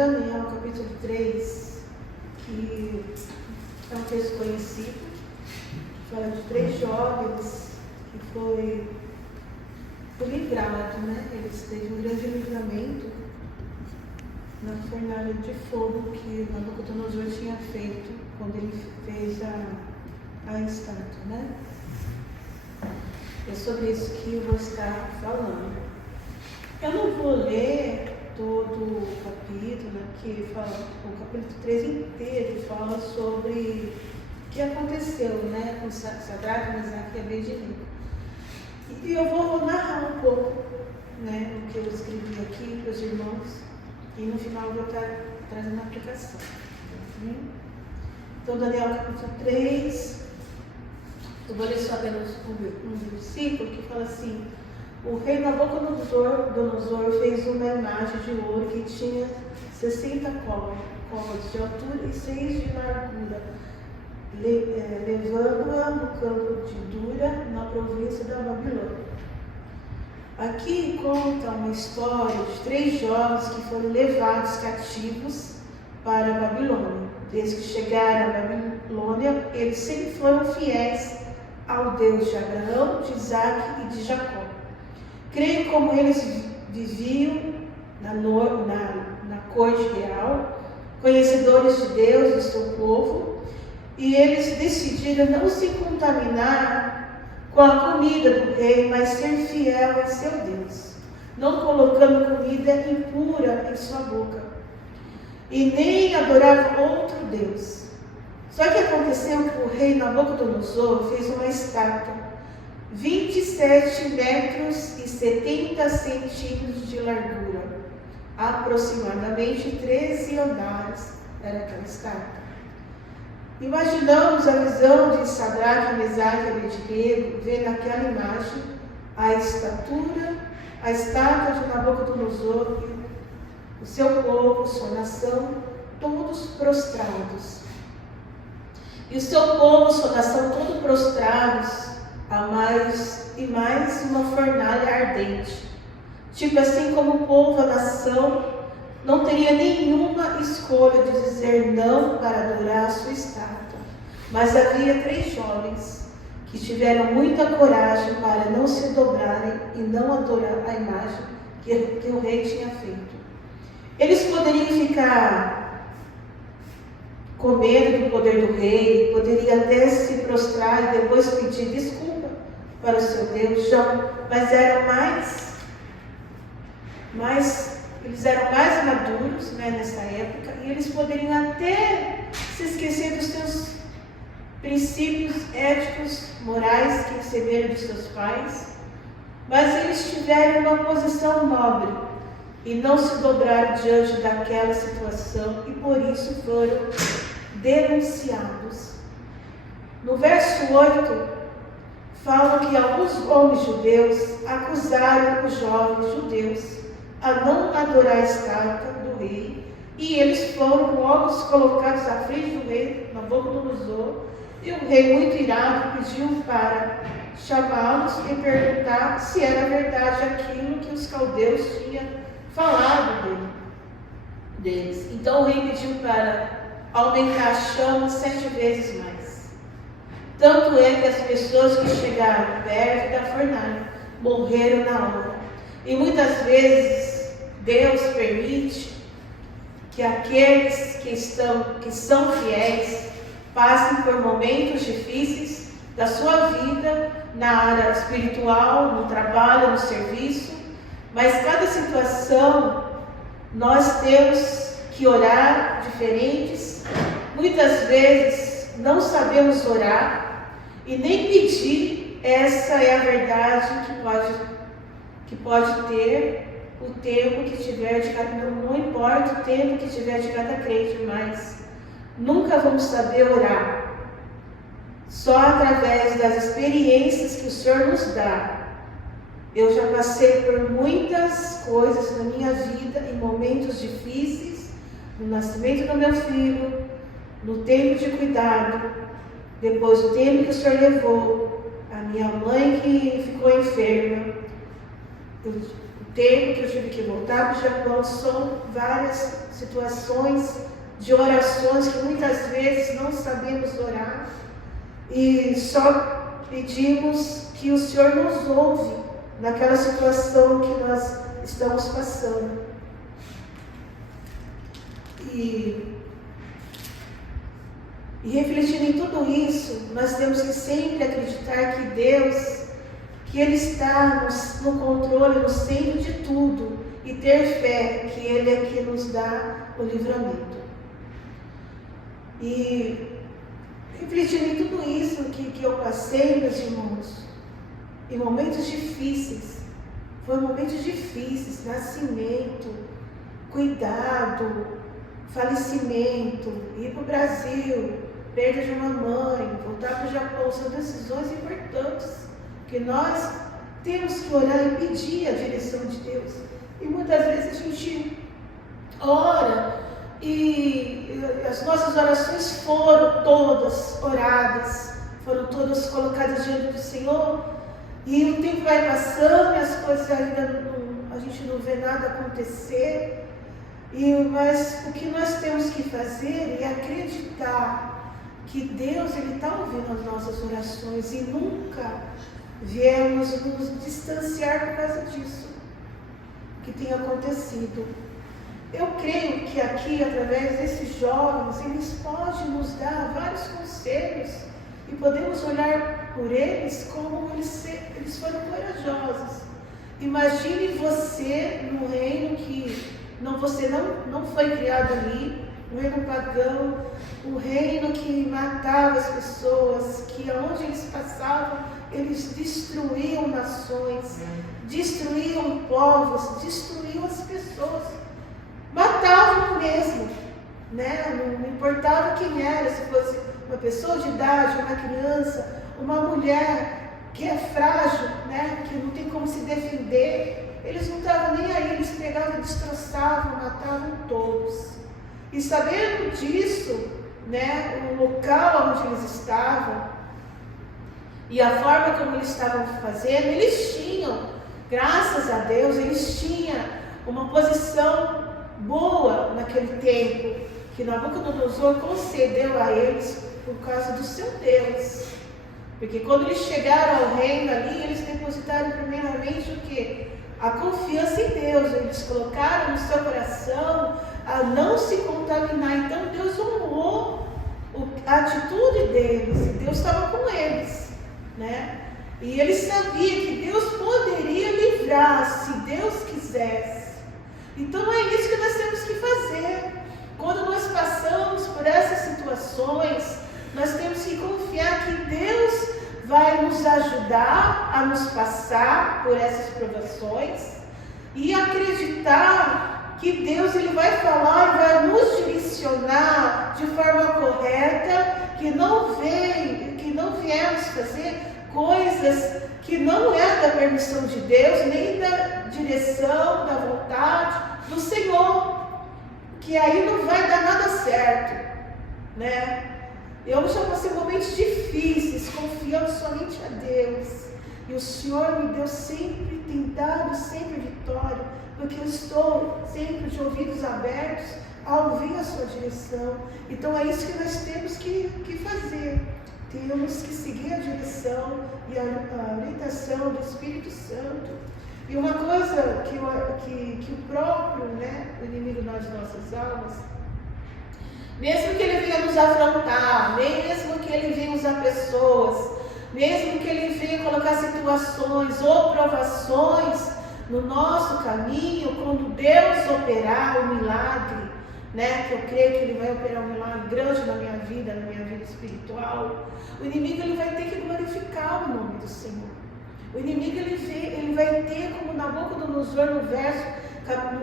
Daniel, capítulo 3, que é um texto conhecido, fala de 3 jovens que foi livrado, né? Eles teve um grande livramento na fornalha de fogo que Nabucodonosor tinha feito quando ele fez a estátua, né? É sobre isso que eu vou estar falando. Eu não vou ler todo o capítulo, que fala, o capítulo 3 inteiro fala sobre o que aconteceu, né, com Sadraque, Mesaque e Abednego. E eu vou narrar um pouco, né, o que eu escrevi aqui para os irmãos, e no final eu vou estar trazendo a aplicação. Então, Daniel capítulo 3, eu vou ler só apenas um versículo que fala assim: o rei Nabucodonosor fez uma imagem de ouro que tinha 60 côvados de altura e 6 de largura, levando-a no campo de Dura, na província da Babilônia. Aqui conta uma história de 3 jovens que foram levados cativos para a Babilônia. Desde que chegaram à Babilônia, eles sempre foram fiéis ao Deus de Abraão, de Isaac e de Jacó. Creio como eles viviam na corte real, conhecedores de Deus e do seu povo, e eles decidiram não se contaminar com a comida do rei, mas ser fiel a seu Deus, não colocando comida impura em sua boca, e nem adorar outro Deus. Só que aconteceu que o rei Nabucodonosor fez uma estátua 27 metros e 70 centímetros de largura, aproximadamente 13 andares era aquela estátua. Imaginamos a visão de Sadraque, Mesaque e Abednego ver naquela imagem a estátua de Nabucodonosor e o seu povo, sua nação, todos prostrados. E o seu povo, sua nação, todos prostrados a mais uma fornalha ardente. Tipo assim como o povo, a nação, não teria nenhuma escolha de dizer não para adorar a sua estátua. Mas havia 3 jovens que tiveram muita coragem para não se dobrarem e não adorar a imagem que o rei tinha feito. Eles poderiam ficar com medo do poder do rei, poderiam até se prostrar e depois pedir desculpa para o seu Deus, mas eles eram mais maduros, né, nessa época, e eles poderiam até se esquecer dos seus princípios éticos, morais que receberam dos seus pais, mas eles tiveram uma posição nobre e não se dobraram diante daquela situação e por isso foram denunciados. No verso 8, fala que alguns homens judeus acusaram os jovens judeus a não adorar a estátua do rei, e eles foram logo colocados à frente do rei Nabucodonosor, e o rei, muito irado, pediu para chamá-los e perguntar se era verdade aquilo que os caldeus tinham falado deles. Então o rei pediu para aumentar a chama 7 vezes mais. Tanto é que as pessoas que chegaram perto da fornalha morreram na hora. E muitas vezes Deus permite que aqueles que são fiéis passem por momentos difíceis da sua vida, na área espiritual, no trabalho, no serviço, mas cada situação nós temos que orar diferentes. Muitas vezes não sabemos orar e nem pedir. Essa é a verdade que pode ter o tempo que tiver de cada, não importa o tempo que tiver de cada crente, mas nunca vamos saber orar. Só através das experiências que o Senhor nos dá. Eu já passei por muitas coisas na minha vida, em momentos difíceis, no nascimento do meu filho, no tempo de cuidado, depois do tempo que o Senhor levou, a minha mãe que ficou enferma, o tempo que eu tive que voltar para o Japão, são várias situações de orações que muitas vezes não sabemos orar e só pedimos que o Senhor nos ouve naquela situação que nós estamos passando. E refletindo em tudo isso, nós temos que sempre acreditar que Deus, que Ele está no controle, no centro de tudo, e ter fé que Ele é que nos dá o livramento. E refletindo em tudo isso que eu passei, meus irmãos, em momentos difíceis, foram momentos difíceis, nascimento, cuidado, falecimento, ir para o Brasil, perda de uma mãe, voltar para o Japão, são decisões importantes, que nós temos que orar e pedir a direção de Deus. E muitas vezes a gente ora e as nossas orações foram todas oradas, foram todas colocadas diante do Senhor, e o tempo vai passando e as coisas ainda a gente não vê nada acontecer. Mas o que nós temos que fazer é acreditar que Deus está ouvindo as nossas orações e nunca viemos nos distanciar por causa disso que tem acontecido. Eu creio que aqui, através desses jovens, eles podem nos dar vários conselhos e podemos olhar por eles como eles foram corajosos. Imagine você no reino que você não foi criado ali, no reino pagão, o reino que matava as pessoas, que onde eles passavam, eles destruíam nações, destruíam povos, destruíam as pessoas, matavam mesmo, né? Não importava quem era, se fosse uma pessoa de idade, uma criança, uma mulher que é frágil, né? Que não tem como se defender. Eles não estavam nem aí, eles pegavam, destroçavam, matavam todos. E sabendo disso, né, o local onde eles estavam e a forma como eles estavam fazendo, eles tinham, graças a Deus, eles tinham uma posição boa naquele tempo, que Nabucodonosor concedeu a eles por causa do seu Deus. Porque quando eles chegaram ao reino ali, eles depositaram primeiramente o quê? A confiança em Deus. Eles colocaram no seu coração a não se contaminar. Então Deus honrou a atitude deles. Deus estava com eles, né? E eles sabiam que Deus poderia livrar, se Deus quisesse. Então é isso que nós temos que fazer. Quando nós passamos por essas situações, nós temos que confiar que Deus vai nos ajudar a nos passar por essas provações e acreditar que Deus ele vai falar e vai nos direcionar de forma correta, que não viemos fazer coisas que não é da permissão de Deus, nem da direção, da vontade do Senhor, que aí não vai dar nada certo, né? Eu já passei momentos difíceis, confiando somente a Deus. E o Senhor me deu sempre, tem dado sempre vitória, porque eu estou sempre de ouvidos abertos a ouvir a sua direção. Então é isso que nós temos que fazer. Temos que seguir a direção e a orientação do Espírito Santo. E uma coisa que o próprio, né, o inimigo das nossas almas, mesmo que ele venha nos afrontar, mesmo que ele venha usar pessoas, mesmo que ele venha colocar situações ou provações no nosso caminho, quando Deus operar o milagre, né, que eu creio que ele vai operar um milagre grande na minha vida espiritual, o inimigo ele vai ter que glorificar o nome do Senhor. O inimigo ele vai ter, como Nabucodonosor no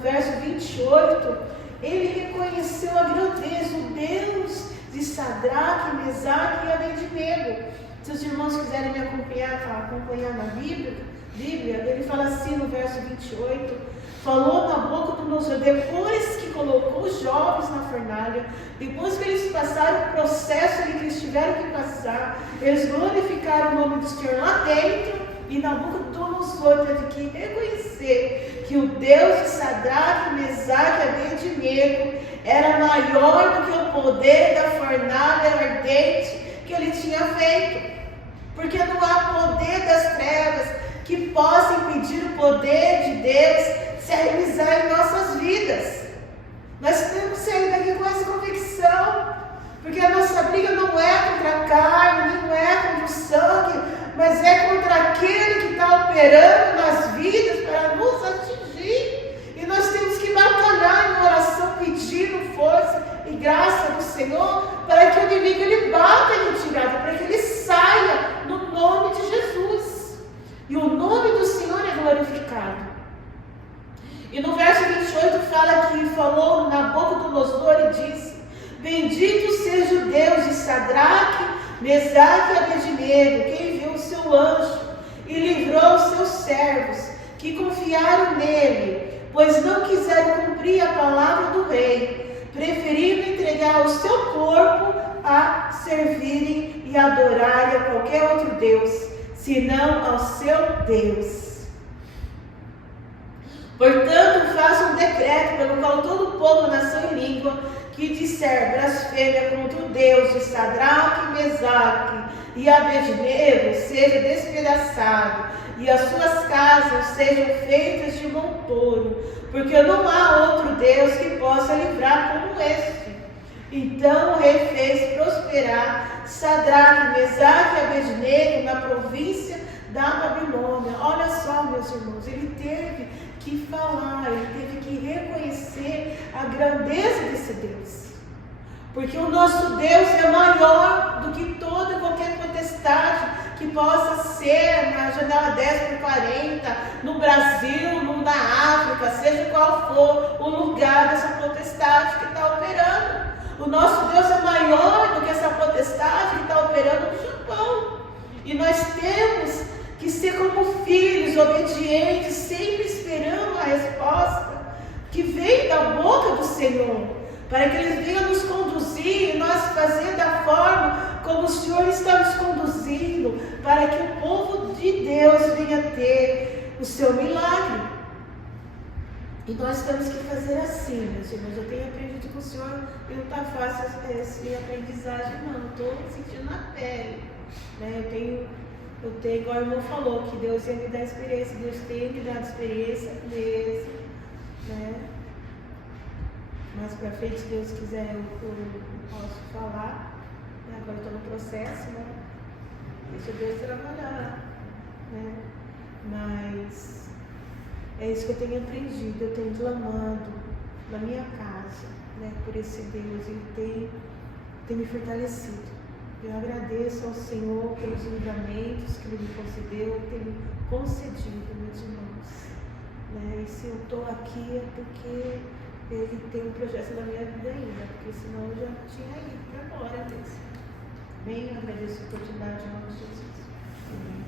verso 28, ele reconheceu a grandeza, o Deus de Sadraque, Mesaque e Abednego. Se os irmãos quiserem me acompanhar na Bíblia, ele fala assim no verso 28, falou Nabucodonosor, depois que colocou os jovens na fornalha, depois que eles passaram o processo que eles tiveram que passar, eles glorificaram o nome do Senhor lá dentro, e Nabucodonosor teve que reconhecer reconhecer que o Deus de Sadraque, Mesaque e Abednego era maior do que o poder da fornalha ardente que ele tinha feito. Porque não há poder das trevas que possa impedir o poder de Deus se realizar em nossas vidas. Nós temos que sair daqui com essa convicção, porque a nossa briga não é contra a carne, não é contra o sangue, mas é contra aquele que está operando nas vidas para nos atingir. E nós temos que batalhar em oração, pedindo força e graça do Senhor, para que o inimigo ele bata em retirada, para que ele saia no nome de Jesus. E o nome do Senhor é glorificado. E no verso 28 fala que falou Nabucodonosor e disse: bendito seja o Deus de Sadraque, Mesaque e Abednego, que enviou o seu anjo e livrou os seus servos, que confiaram nele, pois não quiseram cumprir a palavra do rei, preferindo entregar o seu corpo a servirem e adorarem a qualquer outro Deus, senão ao seu Deus. Portanto, faça um decreto pelo qual todo o povo, nação e língua que disser blasfêmia contra o Deus de Sadraque, Mesaque e Abednego seja despedaçado, e as suas casas sejam feitas de monturo, porque não há outro Deus que possa livrar como este. Então o rei fez prosperar Sadraque, Mesaque e Abednego na província da Babilônia. Olha só, meus irmãos, ele teve que falar, ele teve que reconhecer a grandeza desse Deus, porque o nosso Deus é maior do que toda e qualquer potestade que possa ser na janela 10/40, no Brasil, na África, seja qual for o lugar dessa potestade que está operando. O nosso Deus é maior do que essa potestade que está operando no Japão. E nós temos que ser como filhos obedientes, sempre esperando a resposta que vem da boca do Senhor, para que Ele venha nos conduzir e nós fazer da forma como o Senhor está nos conduzindo, para que o povo de Deus venha ter o seu milagre. E nós temos que fazer assim, meus irmãos. Eu tenho aprendido com o Senhor, e não está fácil essa aprendizagem, não. Estou sentindo na pele, né? Eu tenho, igual o irmão falou, que Deus ia me dar experiência, Deus tem me dado experiência mesmo, né? Mais para frente, se Deus quiser, eu posso falar, né? Agora estou no processo, né? Deixa Deus trabalhar, né? Mas é isso que eu tenho aprendido, eu tenho clamado na minha casa, né? Por esse Deus, Ele tem me fortalecido. Eu agradeço ao Senhor pelos livramentos que Ele me concedeu e tem me concedido, meus irmãos. Né? E se eu estou aqui é porque Ele tem um projeto na minha vida ainda, porque senão eu já tinha ido para agora mesmo. Bem, eu agradeço a oportunidade em nome de Jesus. Amém.